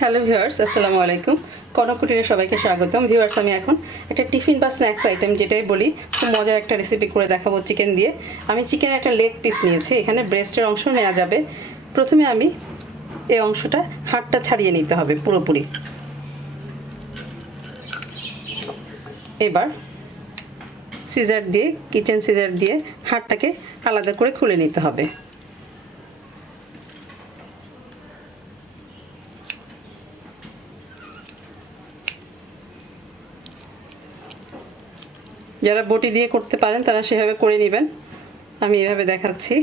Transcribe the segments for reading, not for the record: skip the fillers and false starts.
Hello viewers, আসসালামু আলাইকুম। কনক কুটিরে সবাইকে স্বাগতম। ভিউয়ার্স, আমি এখন একটা টিফিন বা স্ন্যাক্স আইটেম যেটাই বলি, খুব মজার একটা রেসিপি করে দেখাবো চিকেন দিয়ে। আমি চিকেনের একটা লেগ পিস নিয়েছি, এখানে ব্রেস্টের অংশ নেওয়া যাবে। প্রথমে আমি এই অংশটা হাড়টা ছাড়িয়ে নিতে হবে পুরোপুরি। এবার সিজার দিয়ে, কিচেন সিজার দিয়ে হাড়টাকে আলাদা করে খুলে নিতে হবে। যারা বটি দিয়ে করতে পারেন তারা সেভাবে করে নেবেন, আমি এভাবে দেখাচ্ছি।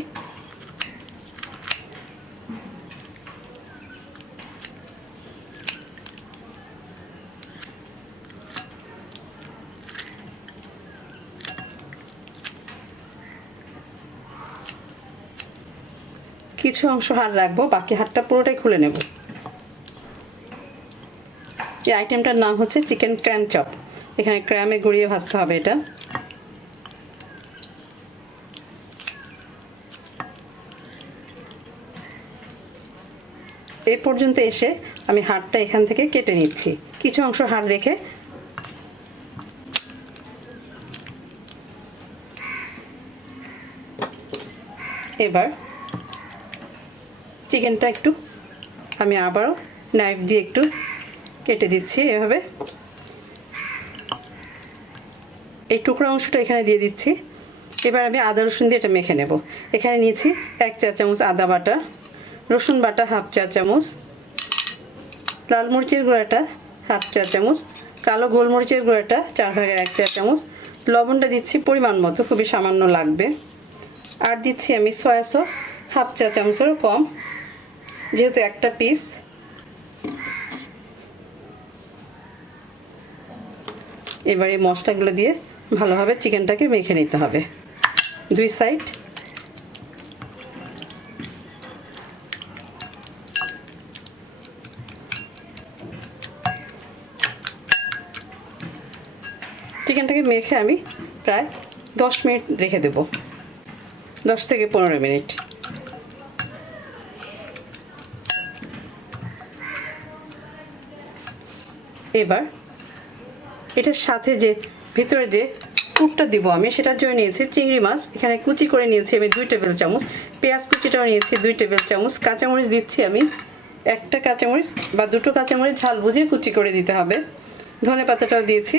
কিছু অংশ হাড় রাখবো, বাকি হাড়টা পুরোটাই খুলে নেব। এই আইটেমটার নাম হচ্ছে চিকেন ক্র্যাম চপ। এখানে ক্র্যামে গড়িয়ে ভাজতে হবে এটা। এই পর্যন্ত এসে আমি হাড়টা এখান থেকে কেটে নিচ্ছি, কিছু অংশ হাড় রেখে। এবার চিকেনটা একটু আমি আবারও নাইফ দিয়ে একটু কেটে দিচ্ছি এভাবে। এই টুকরো অংশটা এখানে দিয়ে দিচ্ছি। এবার আমি আদা রসুন দিয়ে এটা মেখে নেব। এখানে নিয়েছি 1 চা চামচ আদা বাটা, রসুন বাটা 1/2 চা চামচ, লাল মরিচের গুঁড়াটা 1/2 চা চামচ, কালো গোলমরিচের গুঁড়াটা 4/1 চা চামচ, লবণটা দিচ্ছি পরিমাণ মতো, খুবই সামান্য লাগবে। আর দিচ্ছি আমি সয়া সস 1/2 চা চামচেরও কম, যেহেতু একটা পিস। এবার এই মশলাগুলো দিয়ে ভালোভাবে চিকেনটাকে মেখে নিতে হবে দুই সাইড। চিকেনটাকে মেখে আমি প্রায় 10 মিনিট রেখে দেব, 10 থেকে 15 মিনিট। এবার এটার সাথে যে ভিতরে যে পুরটা দিব আমি, সেটার জন্য নিয়েছি চিংড়ি মাছ। এখানে কুচি করে নিয়েছি আমি 2 টেবিল চামচ, পেঁয়াজ কুচিটাও নিয়েছি 2 টেবিল চামচ, কাঁচামরিচ দিচ্ছি আমি 1টা কাঁচামরিচ বা 2টো কাঁচামরিচ ঝাল বুঝিয়ে কুচি করে দিতে হবে। ধনে পাতাটাও দিয়েছি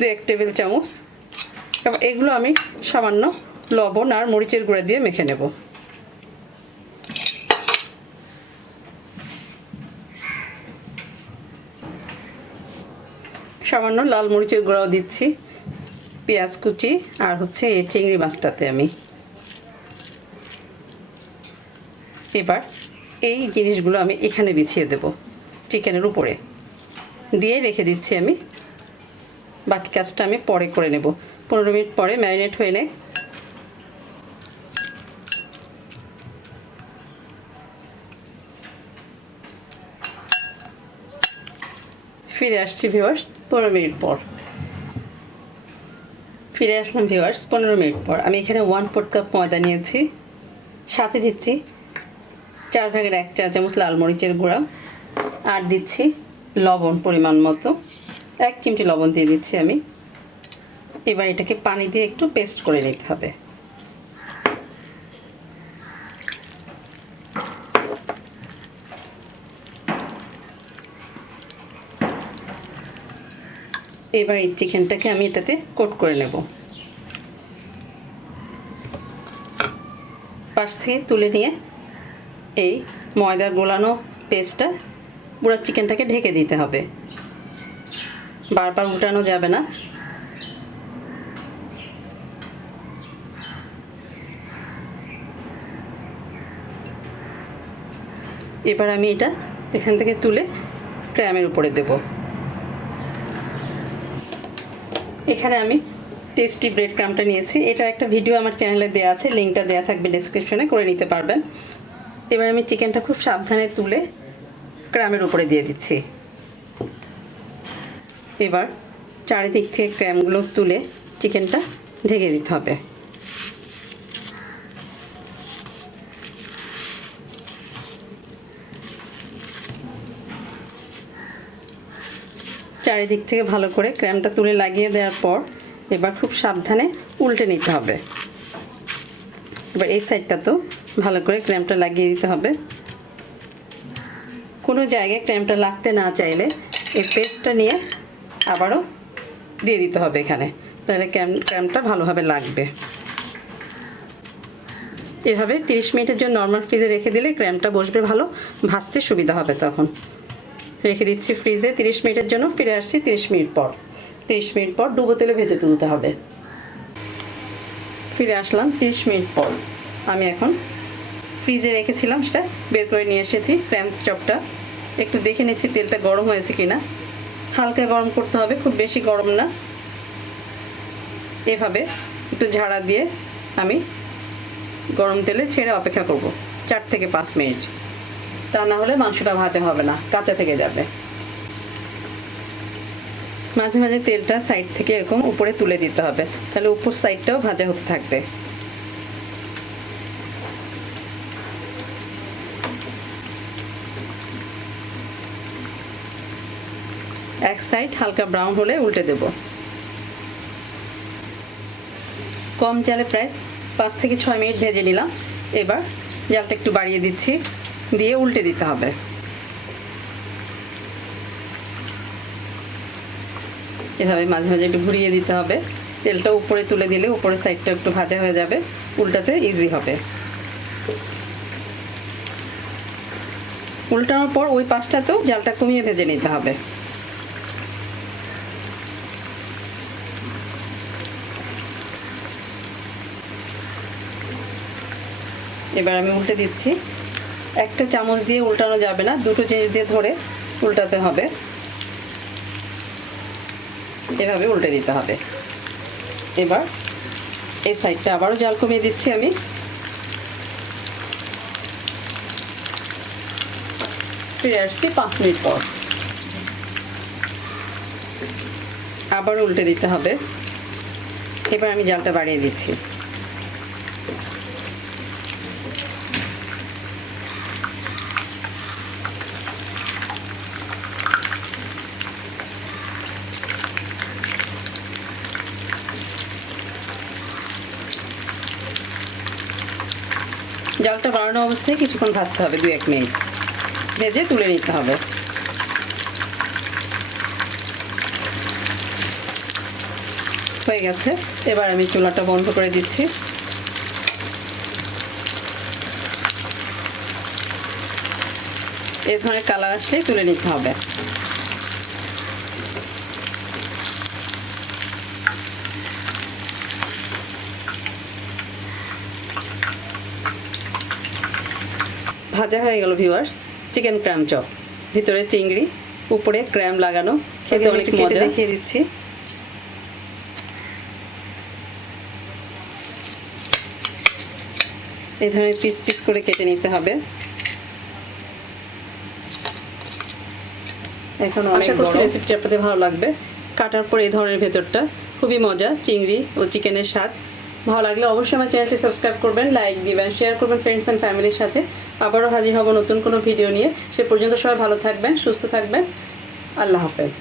2-1 টেবিল চামচ। এবার এগুলো আমি সামান্য লবণ আর মরিচের গুঁড়া দিয়ে মেখে নেব। সামান্য লাল মরিচের গুঁড়াও দিচ্ছি পেঁয়াজ কুচি আর হচ্ছে এই চিংড়ি মাছটাতে আমি। এবার এই জিনিসগুলো আমি এখানে বিছিয়ে দেব চিকেনের উপরে দিয়ে রেখে দিচ্ছি আমি। বাকি কাজটা আমি পরে করে নেব, 15 মিনিট পরে ম্যারিনেট হয়ে নেয়। ফিরে আসছি ভিউয়ার্স 15 মিনিট পর। ফিরে আসলাম ভিউয়ার্স 15 মিনিট পর। আমি এখানে 1/4 কাপ ময়দা নিয়েছি, সাথে দিচ্ছি 4/1 চা চামচ লাল মরিচের গুঁড়া, আর দিচ্ছি লবণ পরিমাণ মতো, 1 চিমটি লবণ দিয়ে দিচ্ছি আমি। এবার এটাকে পানি দিয়ে একটু পেস্ট করে নিতে হবে। এবার এই চিকেনটাকে আমি এটাতে কোট করে নেব। পাশ থেকে তুলে নিয়ে এই ময়দার গোলানো পেস্টটা পুরো চিকেনটাকে ঢেকে দিতে হবে, বারবার উল্টানো যাবে না। এবার আমি এটা এখান থেকে তুলে ক্র্যামের উপরে দেব। এখানে আমি টেস্টি ব্রেড ক্রামটা নিয়েছি, এটার একটা ভিডিও আমার চ্যানেলে দেওয়া আছে, লিঙ্কটা দেওয়া থাকবে ডেসক্রিপশনে, করে নিতে পারবেন। এবার আমি চিকেনটা খুব সাবধানে তুলে ক্রামের উপরে দিয়ে দিচ্ছি। এবার চারিদিক থেকে ক্র্যামগুলো তুলে চিকেনটা ঢেকে দিতে হবে। চারিদিক থেকে ভালো করে ক্র্যামটা তুলে লাগিয়ে দেওয়ার পর এবার খুব সাবধানে উল্টে নিতে হবে। এবার এই সাইডটা তো ভালো করে ক্র্যামটা লাগিয়ে দিতে হবে। কোনো জায়গায় ক্র্যামটা লাগতে না চাইলে এই পেস্টটা নিয়ে আবারও দিয়ে দিতে হবে এখানে, তাহলে ক্র্যামটা ভালোভাবে লাগবে। এভাবে 30 মিনিটের জন্য নর্মাল ফ্রিজে রেখে দিলে ক্র্যামটা বসবে ভালো, ভাজতে সুবিধা হবে। তখন রেখে দিচ্ছি ফ্রিজে 30 মিনিটের জন্য। ফিরে আসছি 30 মিনিট পর। 30 মিনিট পর ডুবো তেলে ভেজে তুলতে হবে। ফিরে আসলাম 30 মিনিট পর। আমি এখন ফ্রিজে রেখেছিলাম সেটা বের করে নিয়ে এসেছি। ক্র্যাম চপটা একটু দেখে নিচ্ছি তেলটা গরম হয়েছে কিনা। হালকা গরম করতে হবে, খুব বেশি গরম না। এভাবে একটু ঝাড়া দিয়ে আমি গরম তেলে ছেড়ে অপেক্ষা করব 4 থেকে 5 মিনিট। তা না হলে মাংসটা ভাজা হবে না, কাঁচা থেকে যাবে। মাঝে মাঝে তেলটা সাইড থেকে এরকম উপরে তুলে দিতে হবে, তাহলে উপর সাইডটাও ভাজা হতে থাকবে। এক সাইড হালকা ব্রাউন হলে উল্টে দেব। কম জালে প্রায় 5 থেকে 6 মিনিট ভেজে নিলাম। এবার জালটা একটু বাড়িয়ে দিচ্ছি, দিয়ে উল্টে দিতে হবে। এভাবে মাঝে মাঝে একটু ঘুরিয়ে দিতে হবে। তেলটা উপরে তুলে দিলে উপরের সাইডটা একটু ভাজা হয়ে যাবে, উল্টাতে ইজি হবে। উল্টানোর পর ওই পাশটাতেও জালটা কমিয়ে ভেজে নিতে হবে। এবার আমি উল্টে দিচ্ছি। একটা চামচ দিয়ে উল্টানো যাবে না, দুটো জিনিস দিয়ে ধরে উল্টাতে হবে। এভাবে উল্টে দিতে হবে। এবার এই সাইডটা আবারও জাল কমিয়ে দিচ্ছি আমি। ফিরে আসছি 5 মিনিট পর। আবার উল্টে দিতে হবে। এবার আমি জালটা বাড়িয়ে দিচ্ছি। জালটা বাড়ানো অবস্থায় কিছুক্ষণ ভাজতে হবে, 2-1 মিনিট ভেজে তুলে নিতে হবে। হয়ে গেছে। এবার আমি চুলাটা বন্ধ করে দিচ্ছি। এই ধরনের কালার আসলেই তুলে নিতে হবে। ভাজা হয়ে গেল ভিউয়ার্স চিকেন ক্র্যাম চপ। ভিতরে চিংড়ি, উপরে ক্র্যাম লাগানো, খেতে অনেক মজা। দেখিয়ে দিচ্ছি। এই ধরনের পিস পিস করে কেটে নিতে হবে। এখন আশা করছি রেসিপিটি আপনাদের ভালো লাগবে। কাটার পর এই ধরনের ভেতরটা খুবই মজা, চিংড়ি ও চিকেনের স্বাদ। ভালো লাগলে অবশ্যই আমার চ্যানেলটি সাবস্ক্রাইব করবেন, লাইক দিবেন, শেয়ার করবেন ফ্রেন্ডস অ্যান্ড ফ্যামিলির সাথে। আবারও হাজির হব নতুন কোনো ভিডিও নিয়ে। সে পর্যন্ত সবাই ভালো থাকবেন, সুস্থ থাকবেন। আল্লাহ হাফেজ।